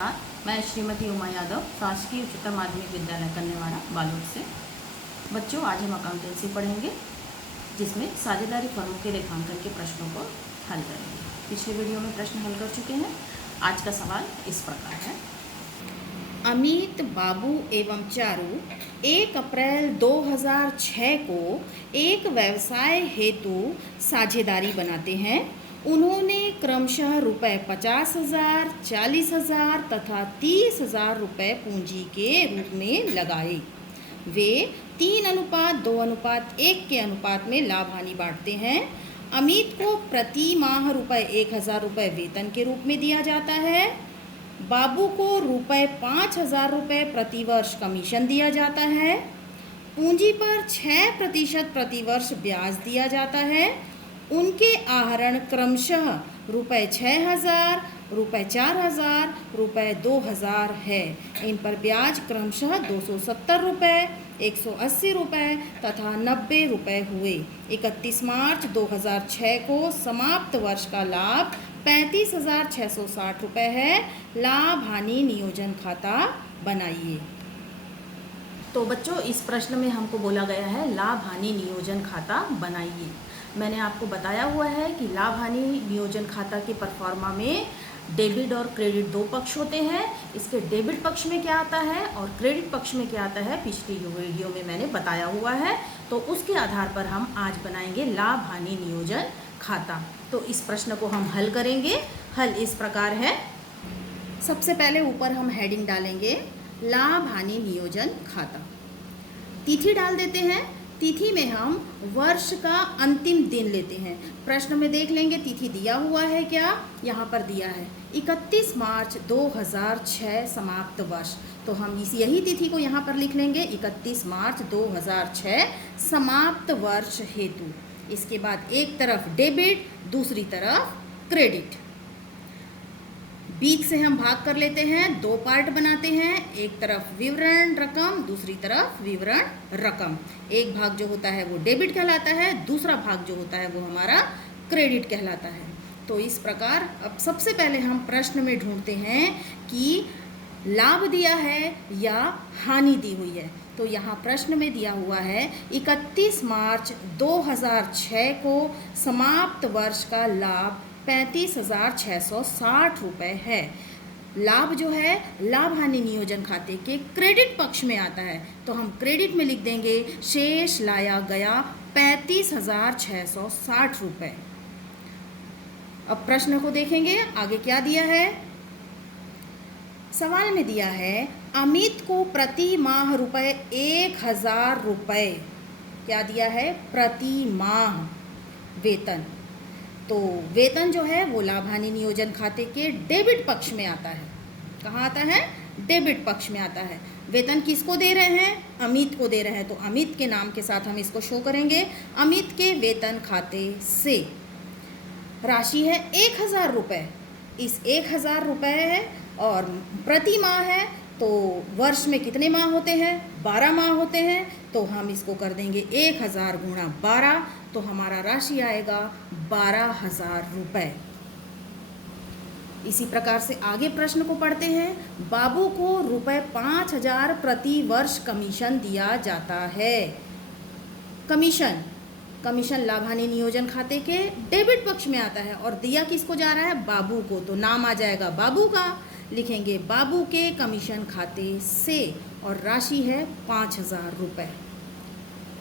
मैं श्रीमती उमा यादव शासकीय उच्चतर माध्यमिक विद्यालय कन्यावाड़ा बालोद से। बच्चों, आज हम अकाउंटेंसी पढ़ेंगे जिसमें साझेदारी फर्मों के लेखांकन के प्रश्नों को हल करेंगे। पिछले वीडियो में प्रश्न हल कर चुके हैं। आज का सवाल इस प्रकार है। अमित, बाबू एवं चारू 1 अप्रैल 2006 को एक व्यवसाय हेतु साझेदारी बनाते हैं। उन्होंने क्रमशः रुपये 50,000, 40,000 तथा 30,000 रुपये पूंजी के रूप में लगाए। वे 3:2:1 के अनुपात में लाभ हानि बांटते हैं। अमित को प्रति माह रुपये 1,000 रुपये वेतन के रूप में दिया जाता है। बाबू को रुपये 5,000 रुपये प्रतिवर्ष कमीशन दिया जाता है। पूंजी पर 6% प्रतिवर्ष ब्याज दिया जाता है। उनके आहरण क्रमशः रुपये 6,000, रुपये 4,000, रुपये 2,000 है। इन पर ब्याज क्रमशः 270 रुपये, 180 रुपये तथा 90 रुपये हुए। 31 मार्च 2006 को समाप्त वर्ष का लाभ 35,660 रुपये है। लाभ हानि नियोजन खाता बनाइए। तो बच्चों, इस प्रश्न में हमको बोला गया है लाभ हानि नियोजन खाता बनाइए। मैंने आपको बताया हुआ है कि लाभ हानि नियोजन खाता के परफॉर्मा में डेबिट और क्रेडिट दो पक्ष होते हैं। इसके डेबिट पक्ष में क्या आता है और क्रेडिट पक्ष में क्या आता है, पिछली वीडियो में मैंने बताया हुआ है। तो उसके आधार पर हम आज बनाएंगे लाभ हानि नियोजन खाता। तो इस प्रश्न को हम हल करेंगे। हल इस प्रकार है। सबसे पहले ऊपर हम हेडिंग डालेंगे लाभ हानि नियोजन खाता। तिथि डाल देते हैं। तिथि में हम वर्ष का अंतिम दिन लेते हैं। प्रश्न में देख लेंगे तिथि दिया हुआ है क्या, यहाँ पर दिया है 31 मार्च 2006 समाप्त वर्ष। तो हम यही तिथि को यहाँ पर लिख लेंगे 31 मार्च 2006 समाप्त वर्ष हेतु। इसके बाद एक तरफ डेबिट, दूसरी तरफ क्रेडिट। बीच से हम भाग कर लेते हैं, दो पार्ट बनाते हैं। एक तरफ विवरण रकम, दूसरी तरफ विवरण रकम। एक भाग जो होता है वो डेबिट कहलाता है, दूसरा भाग जो होता है वो हमारा क्रेडिट कहलाता है। तो इस प्रकार अब सबसे पहले हम प्रश्न में ढूंढते हैं कि लाभ दिया है या हानि दी हुई है। तो यहाँ प्रश्न में दिया हुआ है 31 मार्च 2006 को समाप्त वर्ष का लाभ 35,660 रुपये है। लाभ जो है लाभ हानि नियोजन खाते के क्रेडिट पक्ष में आता है। तो हम क्रेडिट में लिख देंगे शेष लाया गया 35,660 रुपये। अब प्रश्न को देखेंगे आगे क्या दिया है। सवाल में दिया है अमित को प्रति माह रुपये 1,000 रुपये, क्या दिया है, प्रति माह वेतन। तो वेतन जो है वो लाभ हानि नियोजन खाते के डेबिट पक्ष में आता है। कहाँ आता है, डेबिट पक्ष में आता है। वेतन किसको दे रहे हैं, अमित को दे रहे हैं। तो अमित के नाम के साथ हम इसको शो करेंगे। अमित के वेतन खाते से राशि है 1,000 रुपये। इस 1,000 रुपये है और प्रति माह है। तो वर्ष में कितने माह होते हैं, 12 माह होते हैं। तो हम इसको कर देंगे 1,000 गुणा 12। तो हमारा राशि आएगा 12,000 रुपये। इसी प्रकार से आगे प्रश्न को पढ़ते हैं। बाबू को रुपये 5,000 प्रति वर्ष कमीशन दिया जाता है। कमीशन लाभ हानि नियोजन खाते के डेबिट पक्ष में आता है और दिया किसको जा रहा है, बाबू को। तो नाम आ जाएगा बाबू का, लिखेंगे बाबू के कमीशन खाते से और राशि है 5,000 रुपये।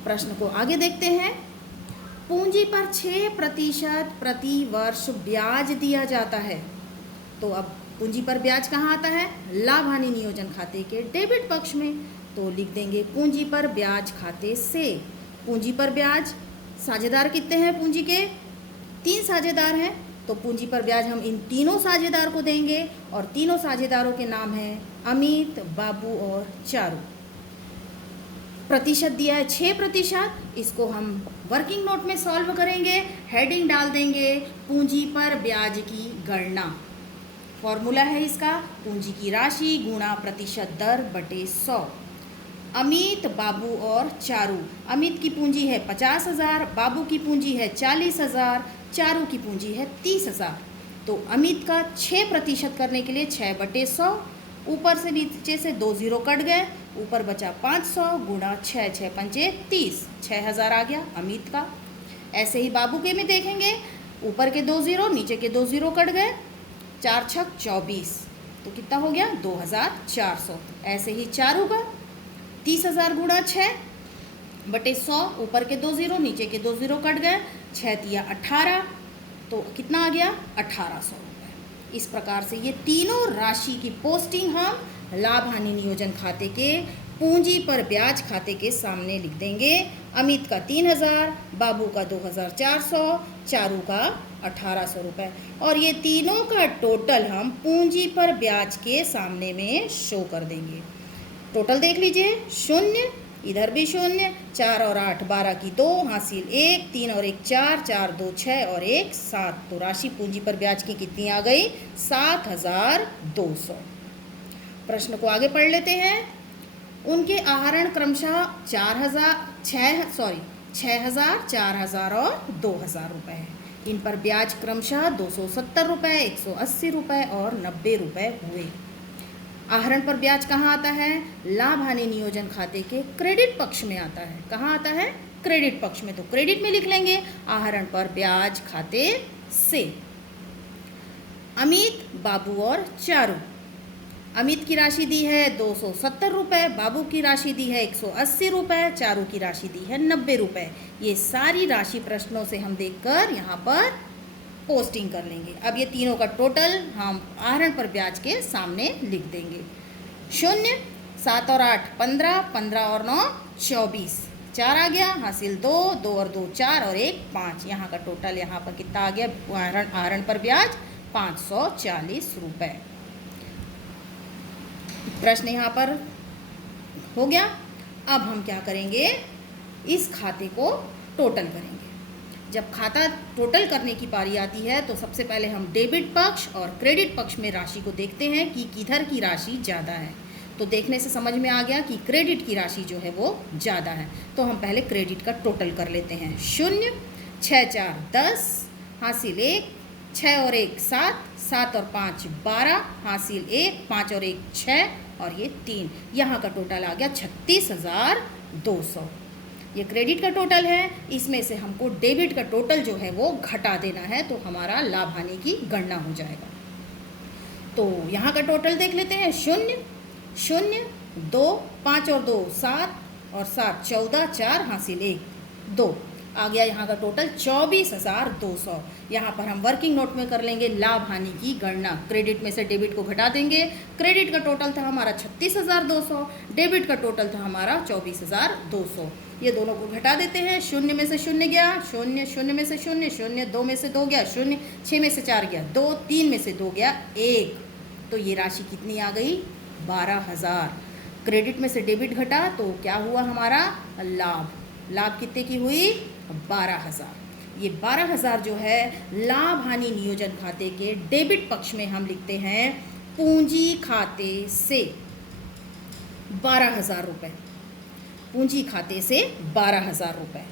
प्रश्न को आगे देखते हैं। पूंजी पर 6% प्रति वर्ष ब्याज दिया जाता है। तो अब पूंजी पर ब्याज कहाँ आता है, लाभ हानि नियोजन खाते के डेबिट पक्ष में। तो लिख देंगे पूंजी पर ब्याज खाते से। पूंजी पर ब्याज, साझेदार कितने हैं पूंजी के, 3 साझेदार हैं। तो पूंजी पर ब्याज हम इन तीनों साझेदार को देंगे और तीनों साझेदारों के नाम हैं अमित, बाबू और चारू। प्रतिशत दिया है 6%। इसको हम वर्किंग नोट में सॉल्व करेंगे। हेडिंग डाल देंगे पूंजी पर ब्याज की गणना। फॉर्मूला है इसका पूंजी की राशि गुणा प्रतिशत दर बटे 100। अमित, बाबू और चारू। अमित की पूंजी है 50,000, बाबू की पूंजी है 40,000, चारू की पूंजी है 30,000। तो अमित का 6% करने के लिए 6/100, ऊपर से नीचे से 2 जीरो कट गए, ऊपर बचा 500 गुणा 6, 6 पंचे 30, 6000 आ गया अमित का। ऐसे ही बाबू के में देखेंगे, ऊपर के 2 जीरो, नीचे के 2 जीरो कट गए, 4 छक 24, तो कितना हो गया 2400। ऐसे ही चारू का 30,000 गुणा 6/100, ऊपर के 2 जीरो, नीचे के 2 जीरो कट गए, 6 तिया 18, तो कितना आ गया 1800 रुपये। इस प्रकार से ये तीनों राशि की पोस्टिंग हम लाभ हानि नियोजन खाते के पूंजी पर ब्याज खाते के सामने लिख देंगे। अमित का 3000, बाबू का 2400, चारू का 1800 रुपये, और ये तीनों का टोटल हम पूंजी पर ब्याज के सामने में शो कर देंगे। टोटल देख लीजिए, 0, इधर भी 0, 4 और 8 12 की 2, हासिल 1, 3 और 1 4, 4 2 6 और 1 7, तो राशि पूंजी पर ब्याज की कितनी आ गई 7200। प्रश्न को आगे पढ़ लेते हैं। उनके आहरण क्रमशः 6,000, 4,000 और 2,000 रुपये है। इन पर ब्याज क्रमशः 270 रुपये, 180 रुपये और 90 रुपये हुए। आहरण पर ब्याज कहाँ आता है? लाभ हानि नियोजन खाते के क्रेडिट पक्ष में आता है। कहाँ आता है? क्रेडिट पक्ष में, तो क्रेडिट में लिख लेंगे आहरण पर ब्याज खाते से। अमित, बाबू और चारू। अमित की राशि दी है 270 रुपये, बाबू की राशि दी है 180 रुपये, चारू की राशि दी है 90 रुपये। ये सारी राशि प्रश्नों से हम देखकर यहाँ पर पोस्टिंग कर लेंगे। अब ये तीनों का टोटल हम आहरण पर ब्याज के सामने लिख देंगे। 0, 7 और 8 15, 15 और 9 24, 4 आ गया, हासिल 2, 2 और 2 4 और 1 5। यहाँ का टोटल यहाँ पर कितना आ गया? आहरण पर ब्याज 540 रुपये। प्रश्न यहाँ पर हो गया। अब हम क्या करेंगे? इस खाते को टोटल करेंगे। जब खाता टोटल करने की पारी आती है तो सबसे पहले हम डेबिट पक्ष और क्रेडिट पक्ष में राशि को देखते हैं कि किधर की राशि ज़्यादा है। तो देखने से समझ में आ गया कि क्रेडिट की राशि जो है वो ज़्यादा है। तो हम पहले क्रेडिट का टोटल कर लेते हैं। 0, 6 4 10, हासिल 1, 6 और 1 7, 7 और 5 12, हासिल 1, 5 और 1 6 और ये 3। यहाँ का टोटल आ गया 36,200। ये क्रेडिट का टोटल है। इसमें से हमको डेबिट का टोटल जो है वो घटा देना है, तो हमारा लाभ हानि की गणना हो जाएगा। तो यहाँ का टोटल देख लेते हैं। 0 0 2, 5 और 2 7 और 7 14, 4 हासिल 1 2 आ गया। यहाँ का टोटल 24,200। यहाँ पर हम वर्किंग नोट में कर लेंगे लाभ हानि की गणना। क्रेडिट में से डेबिट को घटा देंगे। क्रेडिट का टोटल था हमारा 36,200, डेबिट का टोटल था हमारा 24,200। ये दोनों को घटा देते हैं। 0 में से 0 गया 0, 0 में से 0 0, 2 में से 2 गया 0, 6 में से 4 गया 2, 3 में से 2 गया 1। तो ये राशि कितनी आ गई? 12,000। क्रेडिट में से डेबिट घटा तो क्या हुआ हमारा? लाभ। लाभ कितने की हुई? 12,000। ये 12,000 जो है लाभ हानि नियोजन खाते के डेबिट पक्ष में हम लिखते हैं पूंजी खाते से 12,000 रुपये। पूंजी खाते से 12,000 रुपये।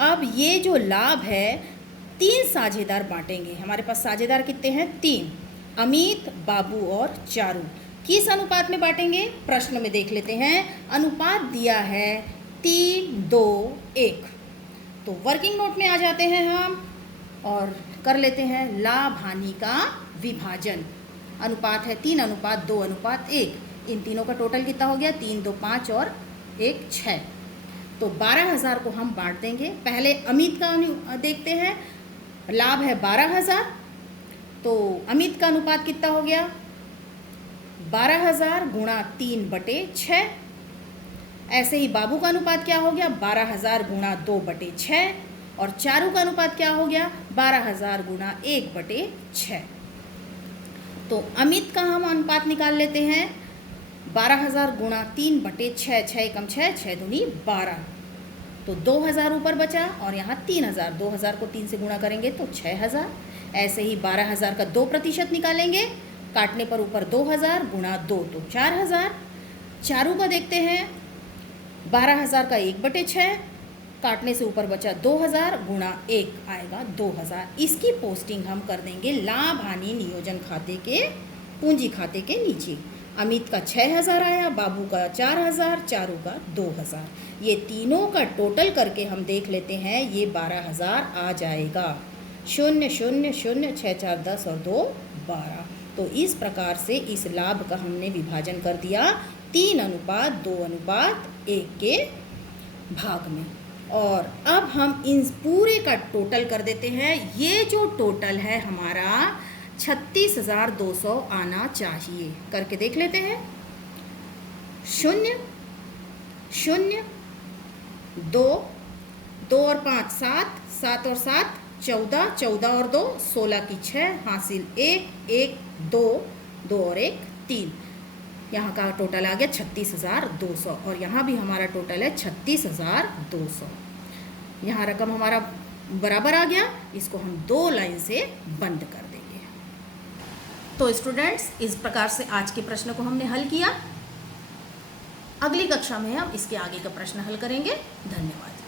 अब ये जो लाभ है 3 साझेदार बांटेंगे। हमारे पास साझेदार कितने हैं? 3, अमित, बाबू और चारू। किस अनुपात में बांटेंगे? प्रश्न में देख लेते हैं। अनुपात दिया है 3 2 1। तो वर्किंग नोट में आ जाते हैं हम और कर लेते हैं लाभ हानि का विभाजन। अनुपात है 3:2:1। इन तीनों का टोटल कितना हो गया? 3 2 5 और 1 6। तो 12,000 को हम बांट देंगे। पहले अमित का देखते हैं। लाभ है 12,000, तो अमित का अनुपात कितना हो गया? 12,000 गुणा 3/6। ऐसे ही बाबू का अनुपात क्या हो गया? 12,000 गुणा 2/6। और चारू का अनुपात क्या हो गया? 12,000 गुणा 1/6। तो अमित का हम अनुपात निकाल लेते हैं। 12,000 गुणा 3/6, 6 एकम 6, 6 दूनी 12। तो 2,000 ऊपर बचा और यहाँ 3,000। 2,000 को 3 से गुणा करेंगे तो 6,000। ऐसे ही 12,000 का 2% निकालेंगे, काटने पर ऊपर 2,000 गुणा 2 तो 4,000। चारू का देखते हैं। 12,000 का 1/6, काटने से ऊपर बचा 2000 गुणा 1 आएगा 2000। इसकी पोस्टिंग हम कर देंगे लाभ हानि नियोजन खाते के पूंजी खाते के नीचे। अमित का 6000 आया, बाबू का 4000, चारू का 2000। ये तीनों का टोटल करके हम देख लेते हैं, ये 12000 आ जाएगा। 0 0 0 6 4 10 और 2 12। तो इस प्रकार से इस लाभ का हमने विभाजन कर दिया 3:2:1 के भाग में। और अब हम इन पूरे का टोटल कर देते हैं। ये जो टोटल है हमारा 36,200 आना चाहिए। करके देख लेते हैं। 0 0 2 2 और 5 7 7 और 7 14 14 और 2 16 की 6 हासिल 1 1 2 2 और 1 3। यहाँ का टोटल आ गया 36,200 और यहाँ भी हमारा टोटल है 36,200। यहाँ रकम हमारा बराबर आ गया। इसको हम 2 लाइन से बंद कर देंगे। तो स्टूडेंट्स, इस प्रकार से आज के प्रश्न को हमने हल किया। अगली कक्षा में हम इसके आगे का प्रश्न हल करेंगे। धन्यवाद।